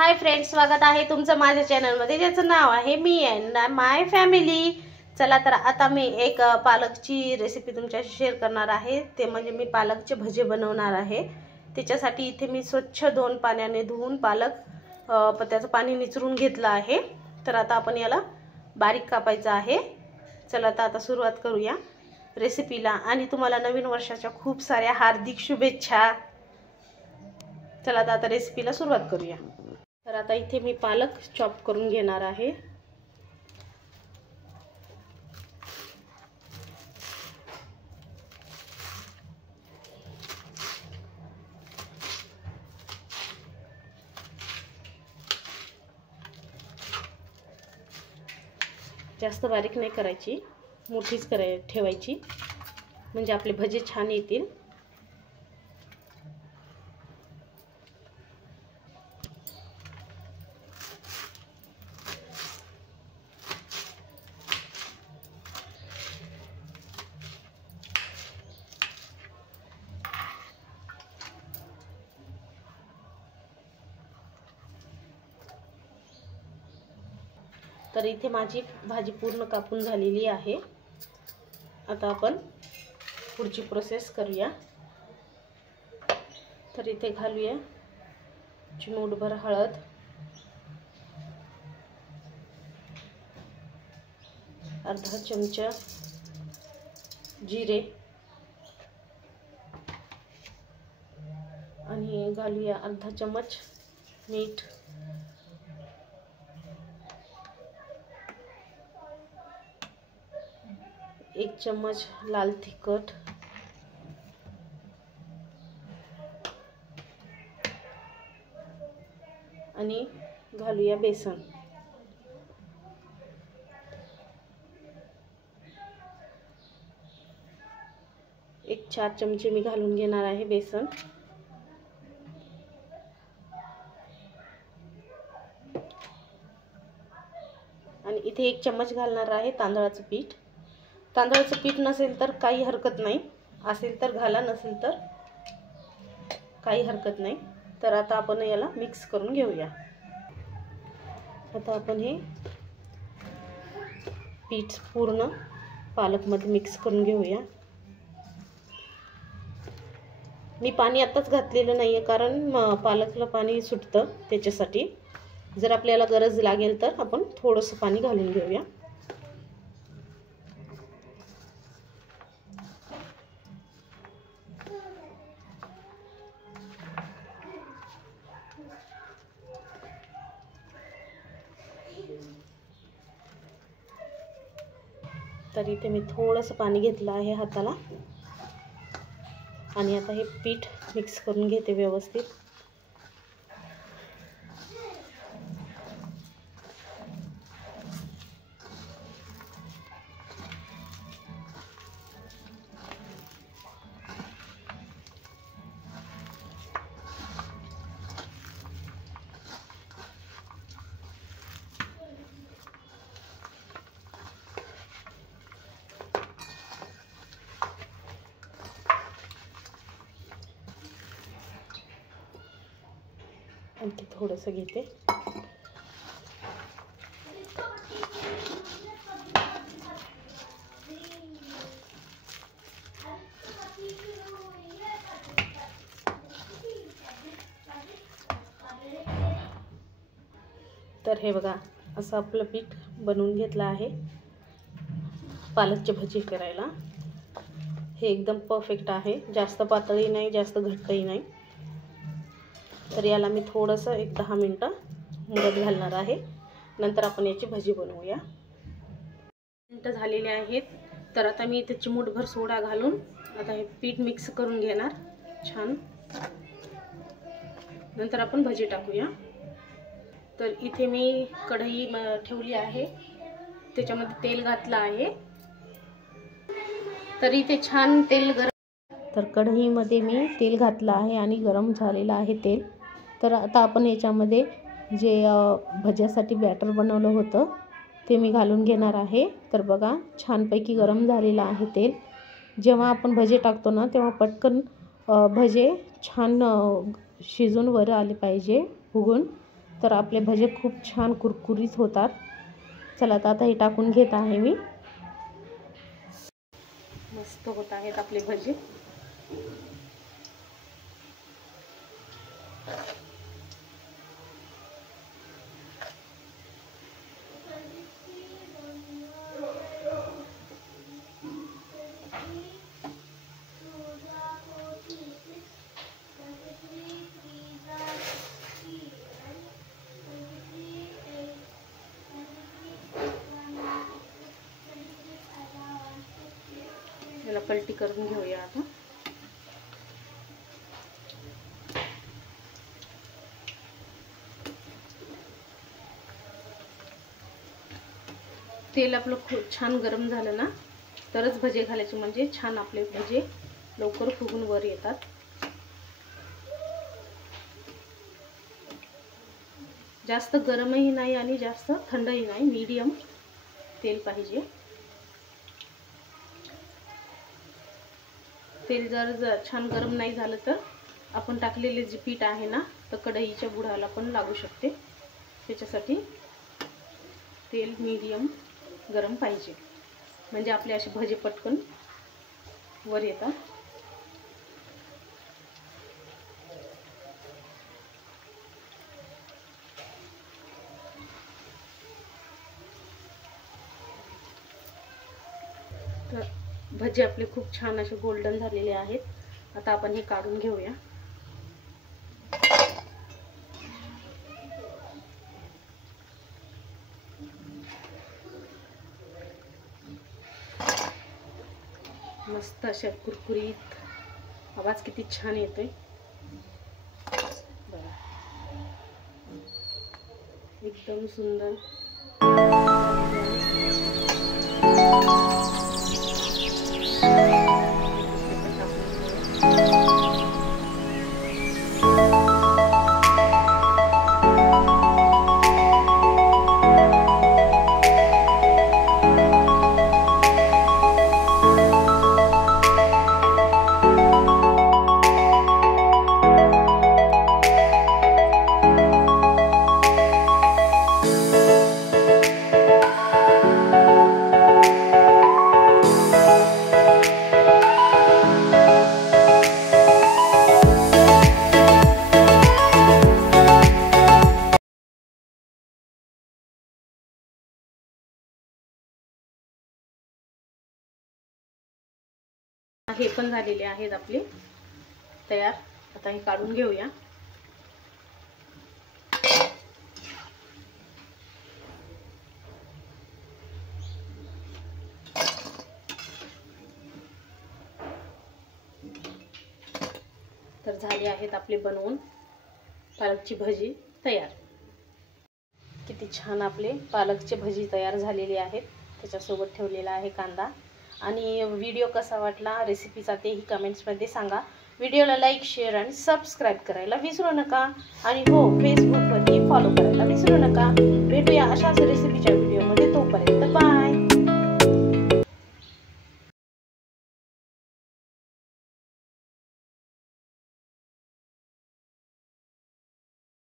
Hi friends, स्वागत आहे तुमचं माझ्या चॅनलमध्ये, ज्याचं नाव आहे मी अँड माय फॅमिली। चला तर आता मी एक पालकची रेसिपी तुमच्याशी शेअर करणार आहे। ते म्हणजे मी पालकचे भजे बनवणार आहे। त्याच्यासाठी इथे मी स्वच्छ 2 पाण्याने धुवून पालक त्याचं पाणी निचरून घेतलं आहे। तर आता आपण याला बारीक कापायचं आहे। चला तर आता सुरुवात करूया रेसिपीला। आणि तुम्हाला नवीन वर्षाच्या खूप साऱ्या हार्दिक शुभेच्छा। चला तर आता रेसिपीला सुरुवात करूया। तर आता इथे मी पालक चॉप करून घेणार आहे। जास्त बारीक नाही करायची, मोठीच ठेवायची, म्हणजे आपले भजे छान येतील। तर इथे माझी भाजी पूर्ण कापून झालेली आहे। आता आपण पुढची प्रोसेस करूया। तर इथे घालूया चिमूटभर हळद, अर्धा चमचा जिरे आणि घालूया अर्धा चमच मीठ, एक चम्मच लाल तिखट, आणि घालूया बेसन। एक 4 चमचे मी घालून घेणार आहे बेसन। आणि इथे 1 चम्मच घालणार आहे तांदळाचं पीठ। तांदळाचं पीठ नसेल तर काही हरकत नाही, असेल तर घाला, नसेल तर काही हरकत नाही। तर आता आपण याला मिक्स करून घेऊया। आता आपण हे पीठ पूर्ण पालकमध्ये मिक्स करून घेऊया। मी पाणी आताच घातलेलं नाहीये, कारण पालकला पाणी सुटतं, त्याच्यासाठी जर आपल्याला गरज लागेल तर आपण थोडंसं पाणी घालून घेऊया। तर इथे मी थोडंसं पाणी घेतलं आहे हाताला, आणि आता हे पीठ मिक्स करून घेते व्यवस्थित। आणखी थोडंसं घेते। तर हे बघा, असं आपलं पीठ बनवून घेतलं आहे पालकचे भजी करायला। हे एकदम परफेक्ट आहे, जास्त पातळी नाही, जास्त घट्टही नाही। तर याला मी थोडंसं 10 मिनिटं मुरत घालणार आहे, नंतर आपण याची भजी बनवूया। मिनिटं झालेले आहेत। तर आता मी इथे चिमूटभर सोडा घालून आता हे पीठ मिक्स करून घेणार छान, नंतर आपण भजी टाकूया। तर इथे मी कढई ठेवली आहे, त्याच्यामध्ये तेल घातलं आहे। तर इथे छान तेल तर कढईमध्ये मी तेल घातलं आहे आणि गरम झालेलं आहे तेल। तर आता आपण याच्यामध्ये जे भज्यासाठी बॅटर बनवलं होतं ते मी घालून घेणार आहे। तर बघा, छानपैकी गरम झालेलं आहे तेल। जेव्हा आपण भजे टाकतो ना, तेव्हा पटकन भजे छान शिजून वर आले पाहिजे फुगून। तर आपले भजे खूप छान कुरकुरीत होतात. चला तर आता हे टाकून घेत आहे मी. मस्त होत आहेत आपले भजे. याला पलटी करून घेऊया आता. तेल आपलं खूप छान गरम झालं ना तरच भजे घालायचे, म्हणजे छान आपले भजे लवकर फुगून वर येतात. जास्त गरमही नाही आणि जास्त थंडही नाही, मीडियम तेल पाहिजे. तेल जर छान गरम नाही झालं तर आपण टाकलेले जे पीठ आहे ना तर कढईच्या बुडाला पण लागू शकते. त्याच्यासाठी तेल मीडियम गरम पाहिजे, म्हणजे आपले असे भजे पटकन वर येतात. तर भजे आपले खूप छान असे गोल्डन झालेले आहेत. आता आपण हे काढून घेऊया. मस्त अशा कुरकुरीत, आवाज किती छान येतोय बघा, एकदम सुंदर. हे पण झालेले आहेत आपले तयार. आता हे काढून घेऊया. तर झाले आहेत आपले बनवून पालकची भजी तयार. किती छान आपले पालकचे भजी तयार झालेले आहेत. त्याच्यासोबत ठेवलेला आहे कांदा. आणि व्हिडिओ कसा वाटला रेसिपीचा तेही कमेंट्समध्ये सांगा. व्हिडिओला लाईक, शेअर आणि सबस्क्राईब करायला विसरू नका. आणि हो, फेसबुकवरती फॉलो करायला विसरू नका. भेटूया अशाच रेसिपीच्या व्हिडिओमध्ये. तोपर्यंत